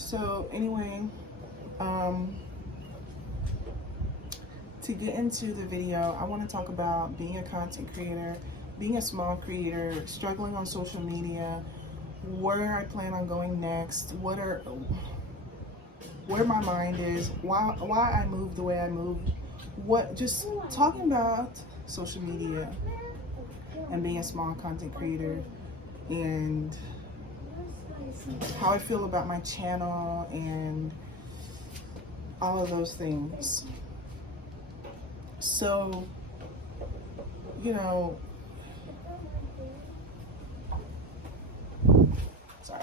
So anyway, um, to get into the video, I want to talk about being a content creator, being a small creator, struggling on social media, where I plan on going next, where my mind is, why I move the way I move, just talking about social media and being a small content creator and how I feel about my channel and all of those things. So, you know, sorry.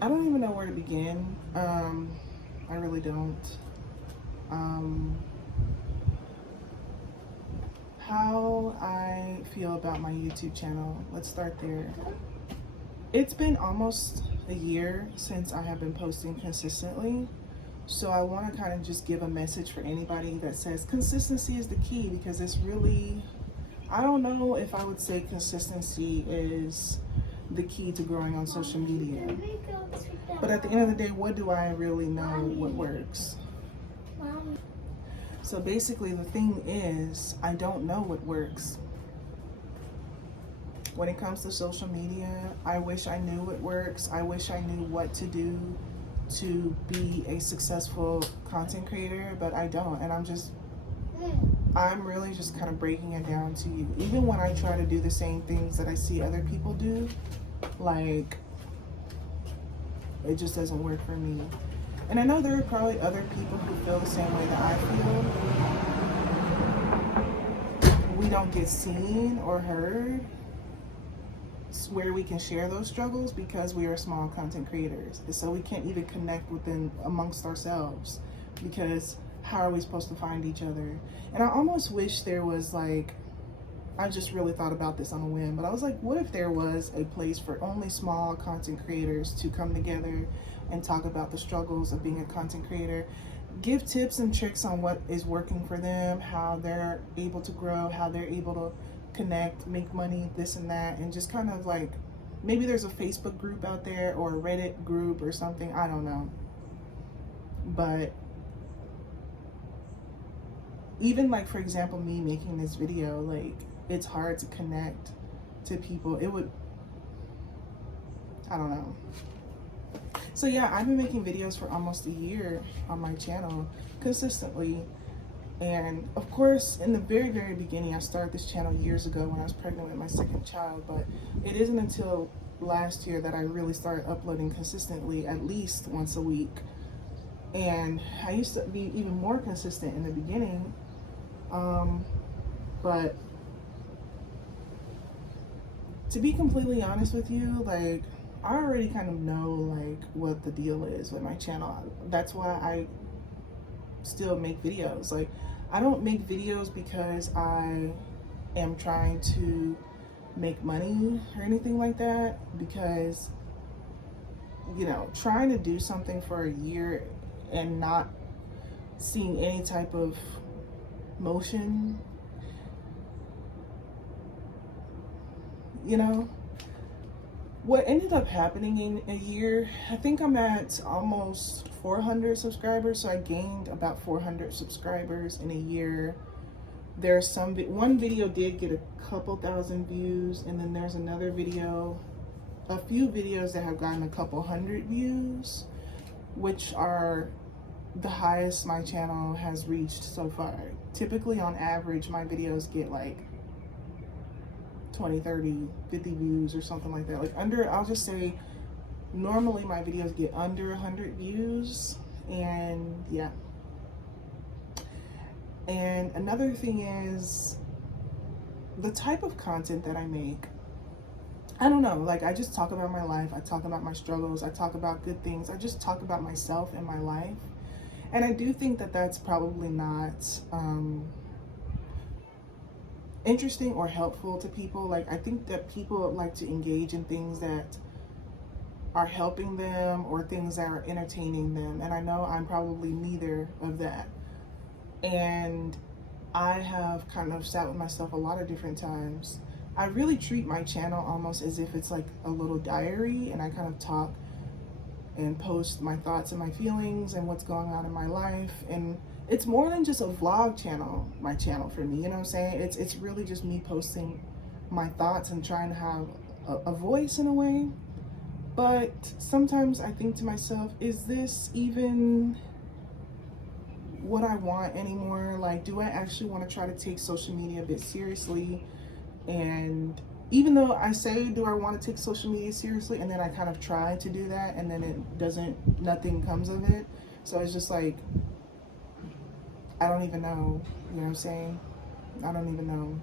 I don't even know where to begin. I really don't. How I feel about my YouTube channel. Let's start there. It's been almost a year since I have been posting consistently. So I want to kind of just give a message for anybody that says consistency is the key, because it's really, I don't know if I would say consistency is the key to growing on social media. But at the end of the day, what do I really know what works? So basically the thing is, I don't know what works. When it comes to social media, I wish I knew what works. I wish I knew what to do to be a successful content creator, but I don't. And I'm really just kind of breaking it down to you. Even when I try to do the same things that I see other people do, like, it just doesn't work for me. And I know there are probably other people who feel the same way that I feel. We don't get seen or heard where we can share those struggles because we are small content creators. So we can't even connect within amongst ourselves, because how are we supposed to find each other? And I almost wish there was, like, I just really thought about this on a whim, but I was like, what if there was a place for only small content creators to come together and talk about the struggles of being a content creator, give tips and tricks on what is working for them, how they're able to grow, how they're able to connect, make money, this and that, and just kind of like, maybe there's a Facebook group out there or a Reddit group or something, I don't know. But even, like, for example, me making this video, like, it's hard to connect to people. I don't know. So yeah, I've been making videos for almost a year on my channel consistently. And of course, in the very, very beginning, I started this channel years ago when I was pregnant with my second child, but it isn't until last year that I really started uploading consistently, at least once a week. And I used to be even more consistent in the beginning, but to be completely honest with you, like, I already kind of know, like, what the deal is with my channel. That's why I still make videos. Like, I don't make videos because I am trying to make money or anything like that, because, you know, trying to do something for a year and not seeing any type of motion, you know, what ended up happening in a year, I think I'm at almost 400 subscribers. So I gained about 400 subscribers in a year. There's one video did get a couple thousand views, and then there's another video, a few videos that have gotten a couple hundred views, which are the highest my channel has reached so far. Typically, on average, my videos get like 20, 30, 50 views or something like that. Like, I'll just say, normally my videos get under 100 views, and yeah. And another thing is the type of content that I make. I don't know, like, I just talk about my life, I talk about my struggles, I talk about good things, I just talk about myself and my life. And I do think that that's probably not interesting or helpful to people. Like, I think that people like to engage in things that are helping them or things that are entertaining them. And I know I'm probably neither of that. And I have kind of sat with myself a lot of different times I really treat my channel almost as if it's like a little diary, and I kind of talk and post my thoughts and my feelings and what's going on in my life. And it's more than just a vlog channel, my channel, for me, you know what I'm saying? It's really just me posting my thoughts and trying to have a voice in a way. But sometimes I think to myself, is this even what I want anymore? Like, do I actually want to try to take social media a bit seriously? And even though I say, do I want to take social media seriously, and then I kind of try to do that, and then it doesn't, nothing comes of it. So it's just like, I don't even know, you know what I'm saying? I don't even know.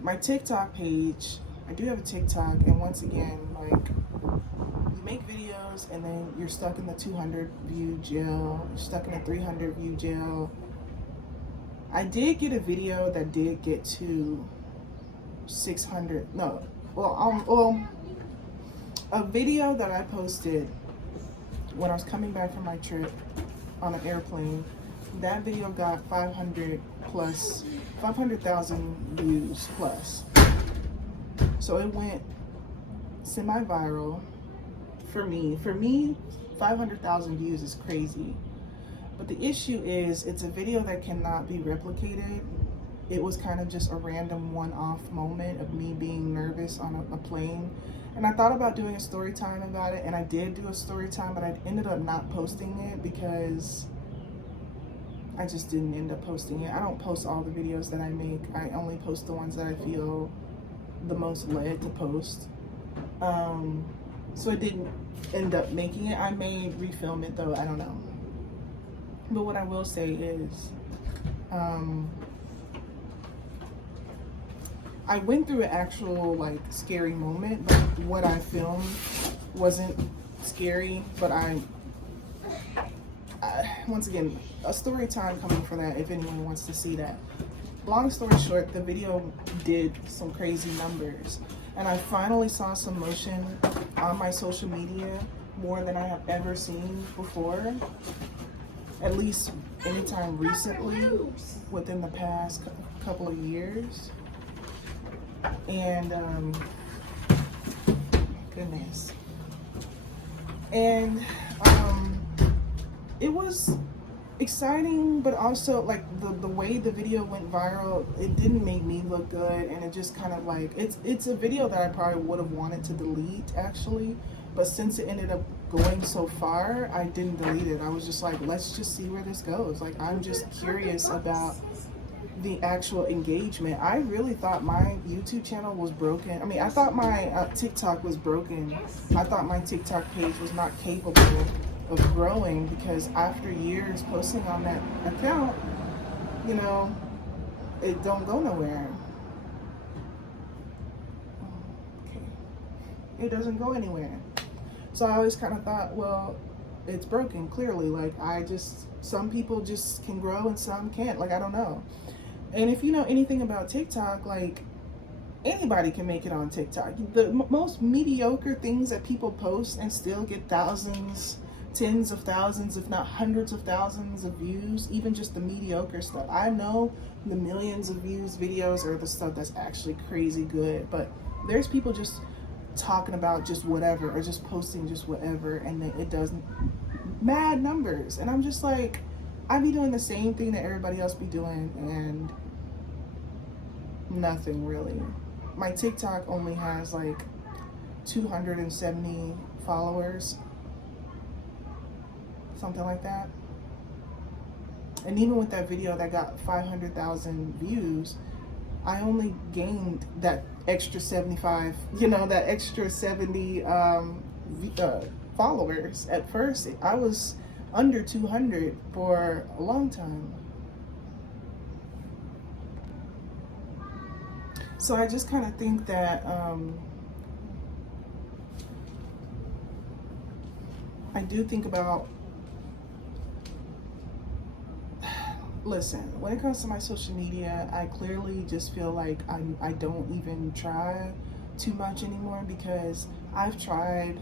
My TikTok page, I do have a TikTok, and once again, like, you make videos and then you're stuck in the 200 view jail, you're stuck in the 300 view jail. I did get a video that did get to 600, no, a video that I posted when I was coming back from my trip on an airplane, that video got 500,000 views plus. So it went semi-viral for me. For me, 500,000 views is crazy. But the issue is, it's a video that cannot be replicated. It was kind of just a random one-off moment of me being nervous on a plane. And I thought about doing a story time about it, and I did do a story time, but I ended up not posting it because I just didn't end up posting it. I don't post all the videos that I make. I only post the ones that I feel the most led to post. So I didn't end up making it. I may refilm it though, I don't know. But what I will say is, I went through an actual like scary moment, but what I filmed wasn't scary. But I once again, a story time coming for that if anyone wants to see that. Long story short, the video did some crazy numbers, and I finally saw some motion on my social media, more than I have ever seen before. At least anytime recently, within the past couple of years. And goodness. And it was exciting, but also like the way the video went viral, it didn't make me look good, and it just kind of like, it's a video that I probably would have wanted to delete actually, but since it ended up going so far, I didn't delete it. I was just like, let's just see where this goes. Like, I'm just curious about the actual engagement. I really thought my YouTube channel was broken. I mean, I thought my TikTok was broken. I thought my TikTok page was not capable of growing, because after years posting on that account, you know, it don't go nowhere. Okay. It doesn't go anywhere. So I always kind of thought, well, it's broken, clearly. Like, some people just can grow and some can't. Like, I don't know. And if you know anything about TikTok, like, anybody can make it on TikTok. The most mediocre things that people post and still get thousands, tens of thousands, if not hundreds of thousands of views, even just the mediocre stuff. I know the millions of views videos are the stuff that's actually crazy good, but there's people just talking about just whatever, or just posting just whatever, and then it does mad numbers. And I'm just like, I be doing the same thing that everybody else be doing, and nothing really. My TikTok only has like 270 followers, something like that. And even with that video that got 500,000 views, I only gained that extra 75, you know, that extra 70 followers. At first, I was under 200 for a long time. So I just kind of think that I do think about, listen, when it comes to my social media, I clearly just feel like I don't even try too much anymore, because I've tried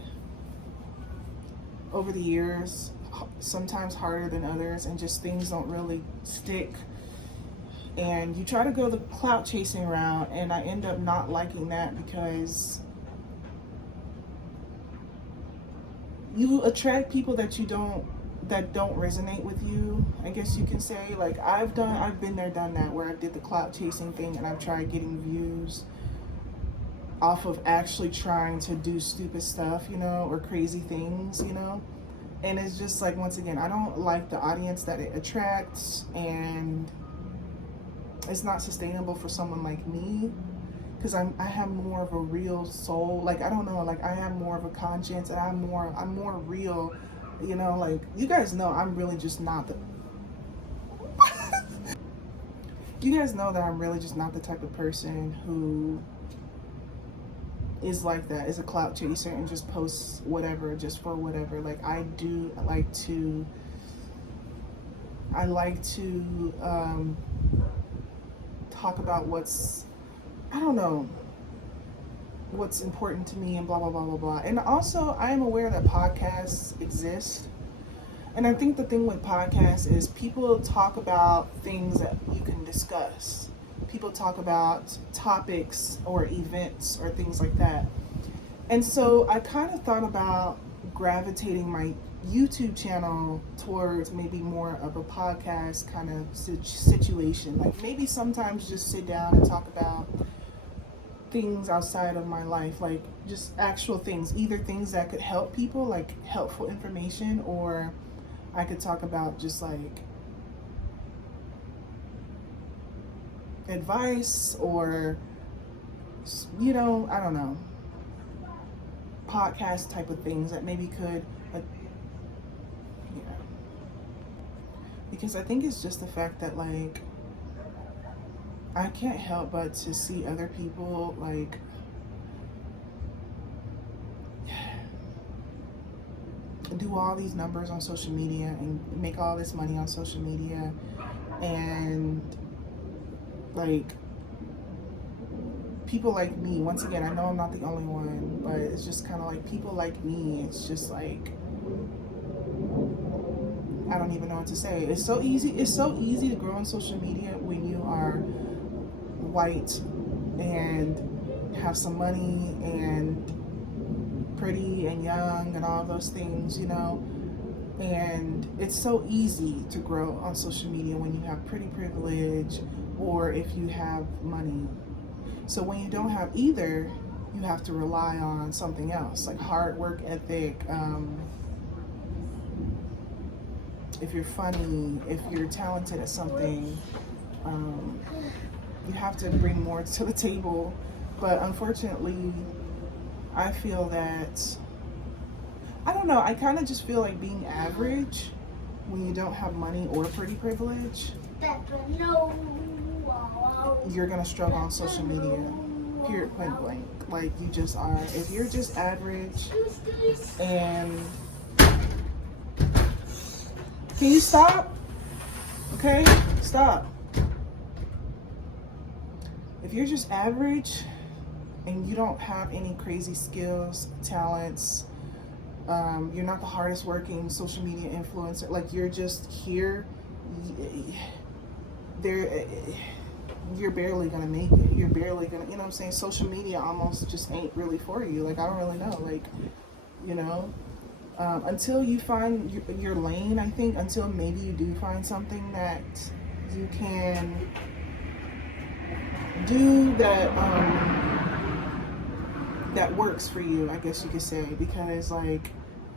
over the years, sometimes harder than others, and just things don't really stick. And you try to go the clout chasing route, and I end up not liking that because you attract people that don't resonate with you, I guess you can say. Like I've been there, done that, where I did the clout chasing thing and I've tried getting views off of actually trying to do stupid stuff, or crazy things, and it's just like, once again, I don't like the audience that it attracts, and it's not sustainable for someone like me, because I have more of a real soul. Like, I don't know, like I have more of a conscience, and I'm more real, like you guys know I'm really just not the you guys know that I'm really just not the type of person who is like that, is a clout chaser and just posts whatever just for whatever. Like I like to talk about what's, I don't know, what's important to me and blah blah blah blah blah. And also I am aware that podcasts exist, and I think the thing with podcasts is people talk about things that you can discuss. People talk about topics or events or things like that. And so I kind of thought about gravitating my YouTube channel towards maybe more of a podcast kind of situation. Like maybe sometimes just sit down and talk about things outside of my life, like just actual things, either things that could help people, like helpful information, or I could talk about just like advice, or I don't know, podcast type of things that maybe could because I think it's just the fact that like I can't help but to see other people like do all these numbers on social media and make all this money on social media, and like people like me. Once again, I know I'm not the only one, but it's just kind of like people like me. It's just like, I don't even know what to say. It's so easy to grow on social media when you are white and have some money and pretty and young and all those things, and it's so easy to grow on social media when you have pretty privilege or if you have money. So when you don't have either, you have to rely on something else, like hard work ethic, if you're funny, if you're talented at something, you have to bring more to the table. But unfortunately, I feel that, I don't know, I kind of just feel like being average when you don't have money or pretty privilege, you're gonna struggle on social media, period, point blank. Like you just are. If you're just average and, can you stop? Okay, stop. If you're just average and you don't have any crazy skills, talents, you're not the hardest working social media influencer, like you're just here, you're barely gonna make it. You're barely gonna, what I'm saying? Social media almost just ain't really for you. Like, I don't really know. Like, until you find your lane, I think, until maybe you do find something that you can do that works for you, I guess you could say. Because like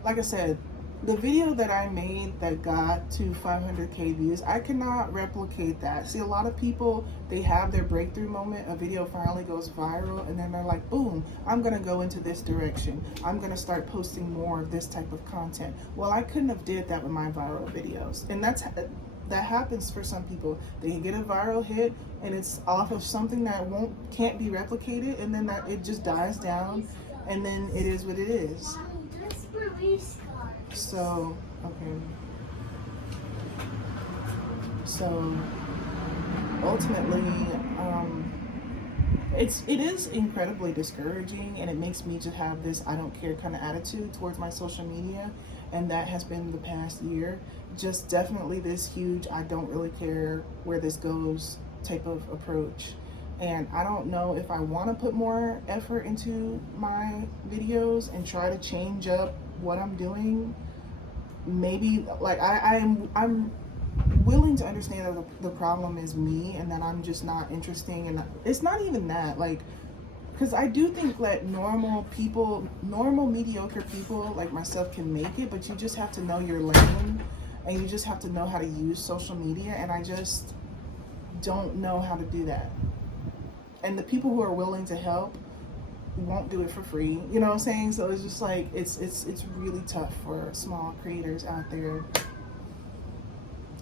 I said, the video that I made that got to 500k views, I cannot replicate that. See, a lot of people, they have their breakthrough moment, a video finally goes viral, and then they're like, boom, I'm gonna go into this direction. I'm gonna start posting more of this type of content. Well, I couldn't have did that with my viral videos. And that happens for some people. They get a viral hit and it's off of something that can't be replicated, and then that it just dies down, and then it is what it is. So, okay. So, ultimately, it is incredibly discouraging, and it makes me just have this I don't care kind of attitude towards my social media, and that has been the past year. Just definitely this huge I don't really care where this goes type of approach. And I don't know if I want to put more effort into my videos and try to change up what I'm doing. Maybe like I'm willing to understand that the problem is me and that I'm just not interesting. And it's not even that, like, because I do think that normal mediocre people like myself can make it, but you just have to know your lane and you just have to know how to use social media, and I just don't know how to do that. And the people who are willing to help won't do it for free, you know what I'm saying? So it's just like it's really tough for small creators out there.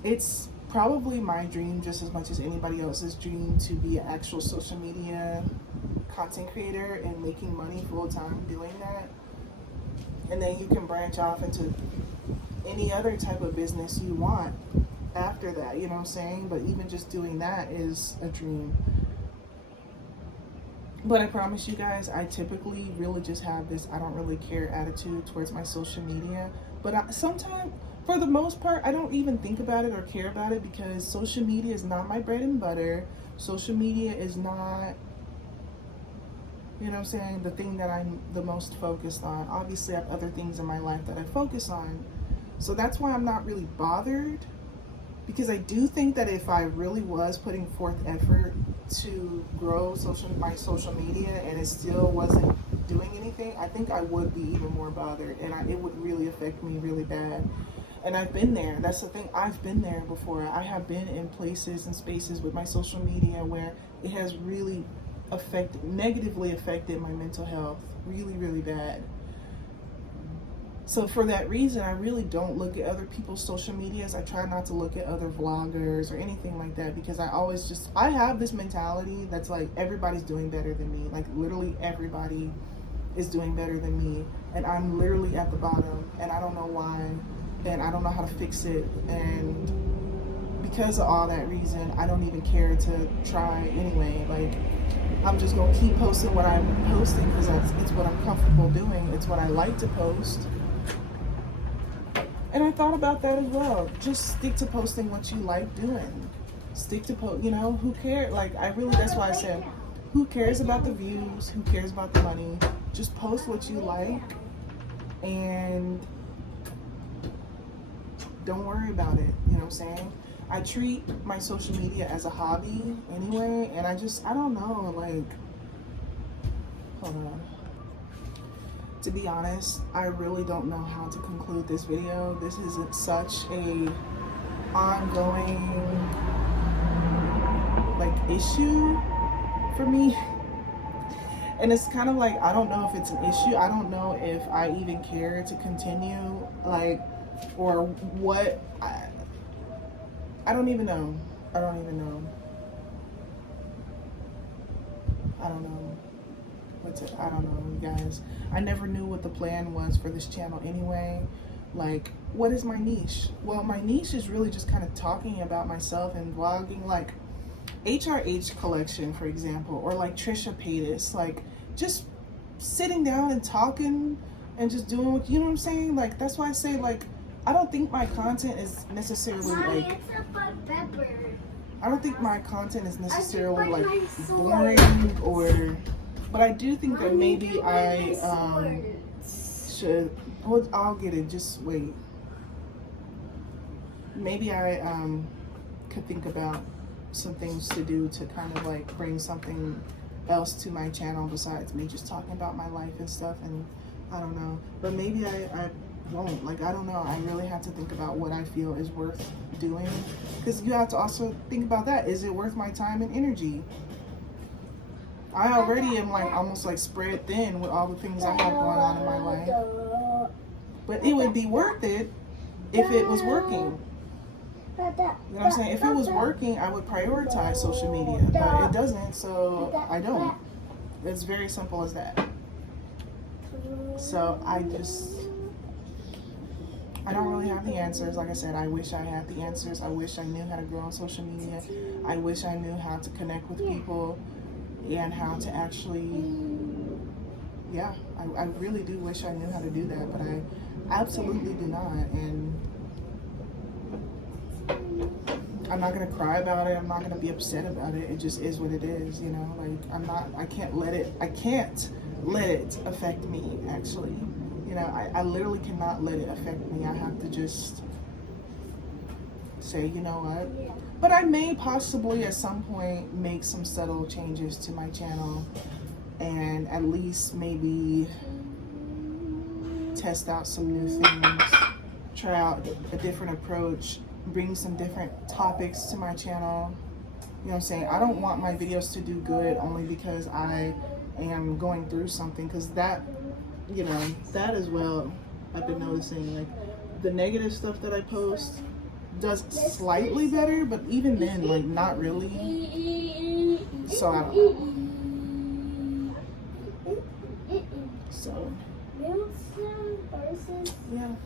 It's probably my dream just as much as anybody else's dream to be an actual social media content creator and making money full-time doing that. And then you can branch off into any other type of business you want after that, you know what I'm saying? But even just doing that is a dream. But I promise you guys, I typically really just have this I don't really care attitude towards my social media. But sometimes, for the most part, I don't even think about it or care about it because social media is not my bread and butter. Social media is not, you know what I'm saying, the thing that I'm the most focused on. Obviously, I have other things in my life that I focus on. So that's why I'm not really bothered. Because I do think that if I really was putting forth effort to grow my social media and it still wasn't doing anything, I think I would be even more bothered, and it would really affect me really bad. And I've been there. That's the thing. I've been there before. I have been in places and spaces with my social media where it has really negatively affected my mental health really, really bad. So for that reason, I really don't look at other people's social medias. I try not to look at other vloggers or anything like that because I have this mentality that's like everybody's doing better than me. Like literally everybody is doing better than me. And I'm literally at the bottom and I don't know why and I don't know how to fix it. And because of all that reason, I don't even care to try anyway. Like I'm just gonna keep posting what I'm posting because it's what I'm comfortable doing. It's what I like to post. And I thought about that as well. Just stick to posting what you like doing. Stick to who cares? Like, that's why I said, who cares about the views? Who cares about the money? Just post what you like and don't worry about it. You know what I'm saying? I treat my social media as a hobby anyway, and I don't know, like, hold on. To be honest, I really don't know how to conclude this video. This is such a ongoing issue for me. And it's kind of like, I don't know if it's an issue. I don't know if I even care to continue, or what. I don't even know. I don't know. I don't know, you guys. I never knew what the plan was for this channel anyway. Like, what is my niche? Well, my niche is really just kind of talking about myself and vlogging, like HRH collection, for example, or like Trisha Paytas, like just sitting down and talking and just doing what, you know what I'm saying? Like, that's why I say, like, I don't think my content is necessarily like, I don't think my content is necessarily like boring or, but I do think that maybe I should, well, I'll get it, just wait. Maybe I could think about some things to do to kind of like bring something else to my channel besides me just talking about my life and stuff, and I don't know. But maybe I won't, like, I don't know. I really have to think about what I feel is worth doing, because you have to also think about that. Is it worth my time and energy? I already am like almost like spread thin with all the things I have going on in my life, but it would be worth it if it was working. You know what I'm saying? If it was working, I would prioritize social media, but it doesn't, so I don't. It's very simple as that. So I don't really have the answers. Like I said, I wish I had the answers. I wish I knew how to grow on social media. I wish I knew how to connect with people and how to actually, yeah, I really do wish I knew how to do that, but I absolutely do not. And I'm not gonna cry about it. I'm not gonna be upset about it. It just is what it is, you know. Like I can't let it affect me. Actually, you know, I literally cannot let it affect me. I have to just say, you know what. But I may possibly at some point make some subtle changes to my channel, and at least maybe test out some new things, try out a different approach, bring some different topics to my channel. You know what I'm saying? I don't want my videos to do good only because I am going through something, because that, you know, that as well, I've been noticing, like, the negative stuff that I post does slightly better, but even then, like, not really. So I don't know. So yeah.